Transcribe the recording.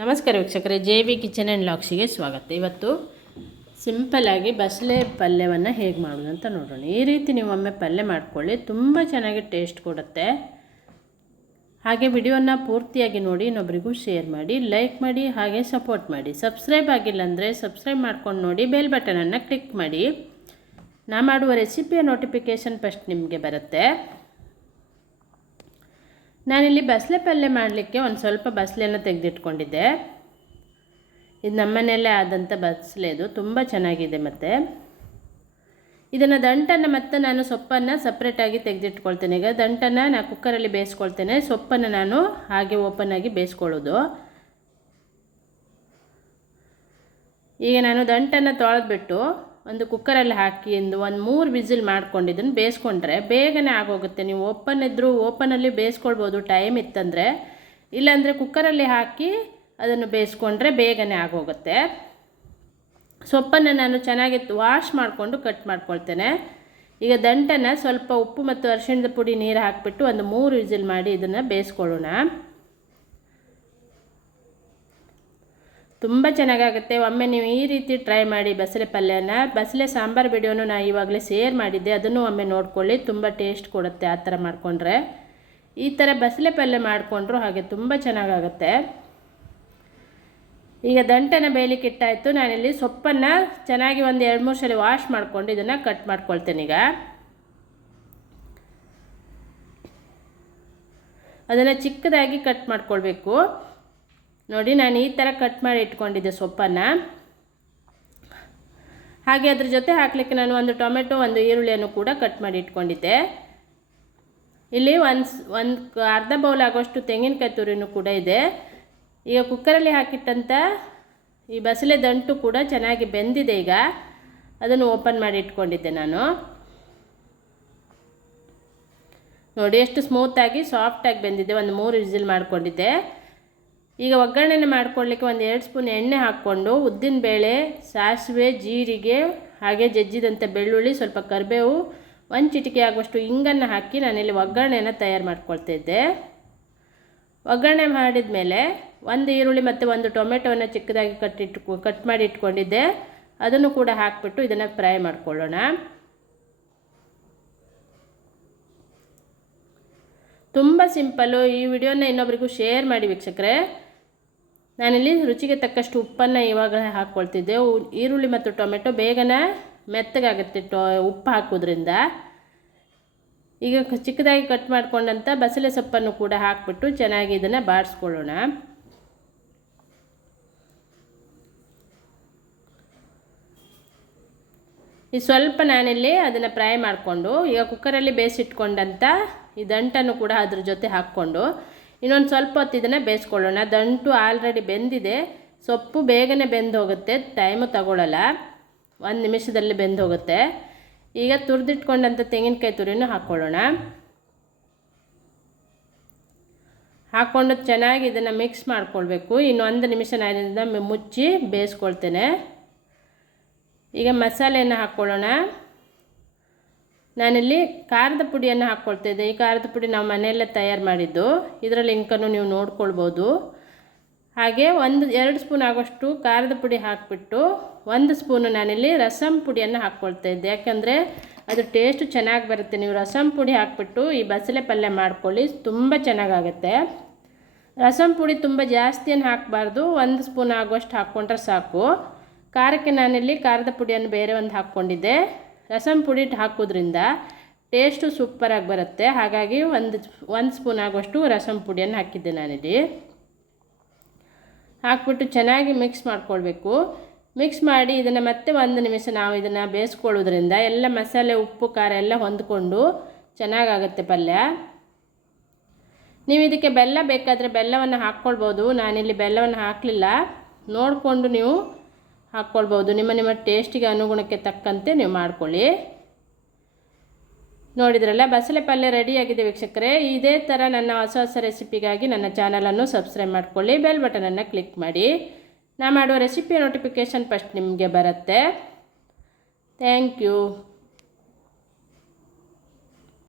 ನಮಸ್ಕಾರ ವೀಕ್ಷಕರೇ, J V kitchen and ಲಾಕ್ಸಿಗೆ ಸ್ವಾಗತ. ಇವತ್ತು ಸಿಂಪಲ್ಲಾಗಿ ಬಸಳೆ ಪಲ್ಯವನ್ನು ಹೇಗೆ ಮಾಡೋದು ಅಂತ ನೋಡೋಣ. ಈ ರೀತಿ ನೀವು ಒಮ್ಮೆ ಪಲ್ಯ ಮಾಡಿಕೊಳ್ಳಿ, ತುಂಬ ಚೆನ್ನಾಗಿ ಟೇಸ್ಟ್ ಕೊಡುತ್ತೆ. ಹಾಗೆ ವಿಡಿಯೋನ ಪೂರ್ತಿಯಾಗಿ ನೋಡಿ, ಇನ್ನೊಬ್ರಿಗೂ ಶೇರ್ ಮಾಡಿ, ಲೈಕ್ ಮಾಡಿ, ಹಾಗೆ ಸಪೋರ್ಟ್ ಮಾಡಿ. ಸಬ್ಸ್ಕ್ರೈಬ್ ಆಗಿಲ್ಲ ಅಂದರೆ ಸಬ್ಸ್ಕ್ರೈಬ್ ಮಾಡ್ಕೊಂಡು ನೋಡಿ, ಬೆಲ್ ಬಟನನ್ನು ಕ್ಲಿಕ್ ಮಾಡಿ. ನಾ ಮಾಡುವ ರೆಸಿಪಿಯ ನೋಟಿಫಿಕೇಷನ್ ಫಸ್ಟ್ ನಿಮಗೆ ಬರುತ್ತೆ. ನಾನಿಲ್ಲಿ ಬಸಳೆ ಪಲ್ಯ ಮಾಡಲಿಕ್ಕೆ ಒಂದು ಸ್ವಲ್ಪ ಬಸಳೆನ ತೆಗೆದಿಟ್ಕೊಂಡಿದ್ದೆ. ಇದು ನಮ್ಮನೆಯಲ್ಲೇ ಆದಂಥ ಬಸಳೆ ಇದು, ತುಂಬ ಚೆನ್ನಾಗಿದೆ ಮತ್ತು. ಇದನ್ನು ದಂಟನ್ನು ಮತ್ತು ನಾನು ಸೊಪ್ಪನ್ನು ಸಪ್ರೇಟಾಗಿ ತೆಗೆದಿಟ್ಕೊಳ್ತೇನೆ. ಈಗ ದಂಟನ್ನು ನಾನು ಕುಕ್ಕರಲ್ಲಿ ಬೇಯಿಸ್ಕೊಳ್ತೇನೆ. ಸೊಪ್ಪನ್ನು ನಾನು ಹಾಗೆ ಓಪನ್ ಆಗಿ ಬೇಯಿಸ್ಕೊಳ್ಳೋದು. ಈಗ ನಾನು ದಂಟನ್ನು ತೊಳೆದ್ಬಿಟ್ಟು ಒಂದು ಕುಕ್ಕರಲ್ಲಿ ಹಾಕಿ ಒಂದು ಒಂದು ಮೂರು ವಿಸಿಲ್ ಮಾಡ್ಕೊಂಡು ಇದನ್ನು ಬೇಯಿಸ್ಕೊಂಡ್ರೆ ಬೇಗನೆ ಆಗೋಗುತ್ತೆ. ನೀವು ಓಪನ್ ಇದ್ದರೂ ಓಪನಲ್ಲಿ ಬೇಯಿಸ್ಕೊಳ್ಬೋದು ಟೈಮ್ ಇತ್ತಂದರೆ. ಇಲ್ಲಾಂದರೆ ಕುಕ್ಕರಲ್ಲಿ ಹಾಕಿ ಅದನ್ನು ಬೇಯಿಸ್ಕೊಂಡ್ರೆ ಬೇಗನೆ ಆಗೋಗುತ್ತೆ. ಸೊಪ್ಪನ್ನು ನಾನು ಚೆನ್ನಾಗಿ ವಾಶ್ ಮಾಡಿಕೊಂಡು ಕಟ್ ಮಾಡ್ಕೊಳ್ತೇನೆ. ಈಗ ದಂಟನ್ನು ಸ್ವಲ್ಪ ಉಪ್ಪು ಮತ್ತು ಅರಿಶಿಣದ ಪುಡಿ ನೀರು ಹಾಕಿಬಿಟ್ಟು ಒಂದು ಮೂರು ವಿಸಿಲ್ ಮಾಡಿ ಇದನ್ನು ಬೇಯಿಸ್ಕೊಳ್ಳೋಣ. ತುಂಬ ಚೆನ್ನಾಗಾಗುತ್ತೆ. ಒಮ್ಮೆ ನೀವು ಈ ರೀತಿ ಟ್ರೈ ಮಾಡಿ ಬಸಳೆ ಪಲ್ಯನ, ಬಸಳೆ ಸಾಂಬಾರು ವಿಡಿಯೋನು ನಾನು ಇವಾಗಲೇ ಶೇರ್ ಮಾಡಿದ್ದೆ. ಅದನ್ನು ಒಮ್ಮೆ ನೋಡ್ಕೊಳ್ಳಿ. ತುಂಬ ಟೇಸ್ಟ್ ಕೊಡುತ್ತೆ ಆ ಥರ ಮಾಡಿಕೊಂಡ್ರೆ. ಈ ಥರ ಬಸಳೆ ಪಲ್ಯ ಮಾಡಿಕೊಂಡ್ರು ಹಾಗೆ ತುಂಬ ಚೆನ್ನಾಗಾಗುತ್ತೆ. ಈಗ ದಂಟನ ಬೇಯಲಿಕ್ಕೆ ಇಟ್ಟಾಯಿತು. ನಾನಿಲ್ಲಿ ಸೊಪ್ಪನ್ನು ಚೆನ್ನಾಗಿ ಒಂದು ಎರಡು ಮೂರು ಸಲ ವಾಶ್ ಮಾಡಿಕೊಂಡು ಇದನ್ನು ಕಟ್ ಮಾಡ್ಕೊಳ್ತೇನೆ ಈಗ. ಅದನ್ನು ಚಿಕ್ಕದಾಗಿ ಕಟ್ ಮಾಡ್ಕೊಳ್ಬೇಕು. ನೋಡಿ, ನಾನು ಈ ಥರ ಕಟ್ ಮಾಡಿ ಇಟ್ಕೊಂಡಿದ್ದೆ ಸೊಪ್ಪನ್ನು. ಹಾಗೆ ಅದ್ರ ಜೊತೆ ಹಾಕಲಿಕ್ಕೆ ನಾನು ಒಂದು ಟೊಮೆಟೊ, ಒಂದು ಈರುಳ್ಳಿಯನ್ನು ಕೂಡ ಕಟ್ ಮಾಡಿ ಇಟ್ಕೊಂಡಿದ್ದೆ. ಇಲ್ಲಿ ಒಂದು ಒಂದು ಅರ್ಧ ಬೌಲ್ ಆಗೋಷ್ಟು ತೆಂಗಿನಕಾಯಿ ತುರಿನೂ ಕೂಡ ಇದೆ. ಈಗ ಕುಕ್ಕರಲ್ಲಿ ಹಾಕಿಟ್ಟಂಥ ಈ ಬಸಳೆ ದಂಟು ಕೂಡ ಚೆನ್ನಾಗಿ ಬೆಂದಿದೆ ಈಗ. ಅದನ್ನು ಓಪನ್ ಮಾಡಿ ಇಟ್ಕೊಂಡಿದ್ದೆ ನಾನು. ನೋಡಿ, ಎಷ್ಟು ಸ್ಮೂತಾಗಿ ಸಾಫ್ಟಾಗಿ ಬೆಂದಿದೆ. ಒಂದು ಮೂರು ವಿಸಿಲ್ ಮಾಡ್ಕೊಂಡಿದ್ದೆ. ಈಗ ಒಗ್ಗರಣೆನ ಮಾಡ್ಕೊಳ್ಳಿಕ್ಕೆ ಒಂದು ಎರಡು ಸ್ಪೂನ್ ಎಣ್ಣೆ ಹಾಕ್ಕೊಂಡು ಉದ್ದಿನಬೇಳೆ ಸಾಸಿವೆ, ಜೀರಿಗೆ ಹಾಗೆ ಜಜ್ಜಿದಂಥ ಬೆಳ್ಳುಳ್ಳಿ, ಸ್ವಲ್ಪ ಕರಿಬೇವು, ಒಂದು ಚಿಟಿಕೆ ಆಗುವಷ್ಟು ಇಂಗನ್ನು ಹಾಕಿ ನಾನಿಲ್ಲಿ ಒಗ್ಗರಣೆನ ತಯಾರು ಮಾಡ್ಕೊಳ್ತಿದ್ದೆ ಒಗ್ಗರಣೆ ಮಾಡಿದ ಮೇಲೆ ಒಂದು ಈರುಳ್ಳಿ ಮತ್ತು ಒಂದು ಟೊಮೆಟೊವನ್ನು ಚಿಕ್ಕದಾಗಿ ಕಟ್ಟಿಟ್ಟು ಕಟ್ ಮಾಡಿ ಇಟ್ಕೊಂಡಿದ್ದೆ. ಅದನ್ನು ಕೂಡ ಹಾಕಿಬಿಟ್ಟು ಇದನ್ನು ಫ್ರೈ ಮಾಡ್ಕೊಳ್ಳೋಣ. ತುಂಬ ಸಿಂಪಲ್ಲು ಈ ವಿಡಿಯೋನ ಇನ್ನೊಬ್ರಿಗೂ ಶೇರ್ ಮಾಡಿ ವೀಕ್ಷಕರೇ. ನಾನಿಲ್ಲಿ ರುಚಿಗೆ ತಕ್ಕಷ್ಟು ಉಪ್ಪನ್ನು ಇವಾಗಲೇ ಹಾಕ್ಕೊಳ್ತಿದ್ದೆ ಈರುಳ್ಳಿ ಮತ್ತು ಟೊಮೆಟೊ ಬೇಗನೆ ಮೆತ್ತಗಾಗುತ್ತೆ ಟೊ, ಉಪ್ಪು ಹಾಕೋದ್ರಿಂದ. ಈಗ ಚಿಕ್ಕದಾಗಿ ಕಟ್ ಮಾಡಿಕೊಂಡಂಥ ಬಸಳೆ ಸೊಪ್ಪನ್ನು ಕೂಡ ಹಾಕ್ಬಿಟ್ಟು ಚೆನ್ನಾಗಿ ಇದನ್ನು ಬಾಡಿಸ್ಕೊಳ್ಳೋಣ ಈ ಸ್ವಲ್ಪ ನಾನಿಲ್ಲಿ ಅದನ್ನು ಫ್ರೈ ಮಾಡಿಕೊಂಡು, ಈಗ ಕುಕ್ಕರಲ್ಲಿ ಬೇಯಿಸಿಟ್ಕೊಂಡಂಥ ಈ ದಂಟನ್ನು ಕೂಡ ಅದ್ರ ಜೊತೆ ಹಾಕ್ಕೊಂಡು ಇನ್ನೊಂದು ಸ್ವಲ್ಪ ಹೊತ್ತು ಇದನ್ನು ಬೇಯಿಸ್ಕೊಳ್ಳೋಣ ದಂಟು ಆಲ್ರೆಡಿ ಬೆಂದಿದೆ. ಸೊಪ್ಪು ಬೇಗನೆ ಬೆಂದು ಹೋಗುತ್ತೆ ಟೈಮು ತಗೊಳ್ಳಲ್ಲ ಒಂದು ನಿಮಿಷದಲ್ಲಿ ಬೆಂದು ಹೋಗುತ್ತೆ ಈಗ ತುರಿದಿಟ್ಕೊಂಡಂಥ ತೆಂಗಿನಕಾಯಿ ತುರಿನೂ ಹಾಕ್ಕೊಳ್ಳೋಣ ಹಾಕ್ಕೊಂಡು ಚೆನ್ನಾಗಿ ಇದನ್ನು ಮಿಕ್ಸ್ ಮಾಡ್ಕೊಳ್ಬೇಕು. ಇನ್ನೊಂದು ನಿಮಿಷ ನಾನು ಮುಚ್ಚಿ ಬೇಯಿಸ್ಕೊಳ್ತೇನೆ. ಈಗ ಮಸಾಲೆಯನ್ನು ಹಾಕ್ಕೊಳ್ಳೋಣ ನಾನಿಲ್ಲಿ ಖಾರದ ಪುಡಿಯನ್ನು ಹಾಕ್ಕೊಳ್ತಿದ್ದೆ ಈ ಖಾರದ ಪುಡಿ ನಾವು ಮನೆಯಲ್ಲೇ ತಯಾರು ಮಾಡಿದ್ದು. ಇದರ ಲಿಂಕನ್ನು ನೀವು ನೋಡ್ಕೊಳ್ಬೋದು. ಹಾಗೆ ಒಂದು, ಎರಡು ಸ್ಪೂನ್ ಆಗೋಷ್ಟು ಖಾರದ ಪುಡಿ ಹಾಕಿಬಿಟ್ಟು ಒಂದು ಸ್ಪೂನು ನಾನಿಲ್ಲಿ ರಸಂ ಪುಡಿಯನ್ನು ಹಾಕ್ಕೊಳ್ತಾ ಇದ್ದೆ. ಯಾಕಂದರೆ ಅದು ಟೇಸ್ಟು ಚೆನ್ನಾಗಿ ಬರುತ್ತೆ. ನೀವು ರಸಂ ಪುಡಿ ಹಾಕಿಬಿಟ್ಟು ಈ ಬಸಳೆ ಪಲ್ಯ ಮಾಡ್ಕೊಳ್ಳಿ, ತುಂಬ ಚೆನ್ನಾಗಾಗತ್ತೆ. ರಸಂ ಪುಡಿ ತುಂಬ ಜಾಸ್ತಿಯನ್ನು ಹಾಕಬಾರ್ದು. ಒಂದು ಸ್ಪೂನ್ ಆಗುವಷ್ಟು ಹಾಕ್ಕೊಂಡ್ರೆ ಸಾಕು. ಖಾರಕ್ಕೆ ನಾನಿಲ್ಲಿ ಖಾರದ ಪುಡಿಯನ್ನು ಬೇರೆ ಒಂದು ಹಾಕ್ಕೊಂಡಿದ್ದೆ. ರಸಂ ಪುಡಿ ಹಾಕೋದ್ರಿಂದ ಟೇಸ್ಟು ಸೂಪರಾಗಿ ಬರುತ್ತೆ. ಹಾಗಾಗಿ ಒಂದು ಒಂದು ಸ್ಪೂನ್ ಆಗುವಷ್ಟು ರಸಂ ಪುಡಿಯನ್ನು ಹಾಕಿದ್ದೆ ನಾನಿಲ್ಲಿ. ಹಾಕ್ಬಿಟ್ಟು ಚೆನ್ನಾಗಿ ಮಿಕ್ಸ್ ಮಾಡ್ಕೊಳ್ಬೇಕು. ಮಿಕ್ಸ್ ಮಾಡಿ ಇದನ್ನು ಮತ್ತೆ ಒಂದು ನಿಮಿಷ ನಾವು ಇದನ್ನು ಬೇಯಿಸ್ಕೊಳ್ಳೋದ್ರಿಂದ ಎಲ್ಲ ಮಸಾಲೆ, ಉಪ್ಪು, ಖಾರ ಎಲ್ಲ ಹೊಂದ್ಕೊಂಡು ಚೆನ್ನಾಗಾಗುತ್ತೆ ಪಲ್ಯ. ನೀವು ಇದಕ್ಕೆ ಬೆಲ್ಲ ಬೇಕಾದರೆ ಬೆಲ್ಲವನ್ನು ಹಾಕ್ಕೊಳ್ಬೋದು. ನಾನಿಲ್ಲಿ ಬೆಲ್ಲವನ್ನು ಹಾಕಲಿಲ್ಲ. ನೋಡಿಕೊಂಡು ನೀವು ಹಾಕ್ಕೊಳ್ಬೋದು ನಿಮ್ಮ ನಿಮ್ಮ ಟೇಸ್ಟಿಗೆ ಅನುಗುಣಕ್ಕೆ ತಕ್ಕಂತೆ ನೀವು ಮಾಡ್ಕೊಳ್ಳಿ. ನೋಡಿದ್ರಲ್ಲ, ಬಸಳೆ ಪಲ್ಯ ರೆಡಿಯಾಗಿದೆ ವೀಕ್ಷಕರೇ. ಇದೇ ಥರ ನನ್ನ ಹೊಸ ಹೊಸ ರೆಸಿಪಿಗಾಗಿ ನನ್ನ ಚಾನಲನ್ನು ಸಬ್ಸ್ಕ್ರೈಬ್ ಮಾಡ್ಕೊಳ್ಳಿ ಬೆಲ್ ಬಟನನ್ನು ಕ್ಲಿಕ್ ಮಾಡಿ. ನಾ ಮಾಡುವ ರೆಸಿಪಿಯ ನೋಟಿಫಿಕೇಷನ್ ಫಸ್ಟ್ ನಿಮಗೆ ಬರುತ್ತೆ. Thank you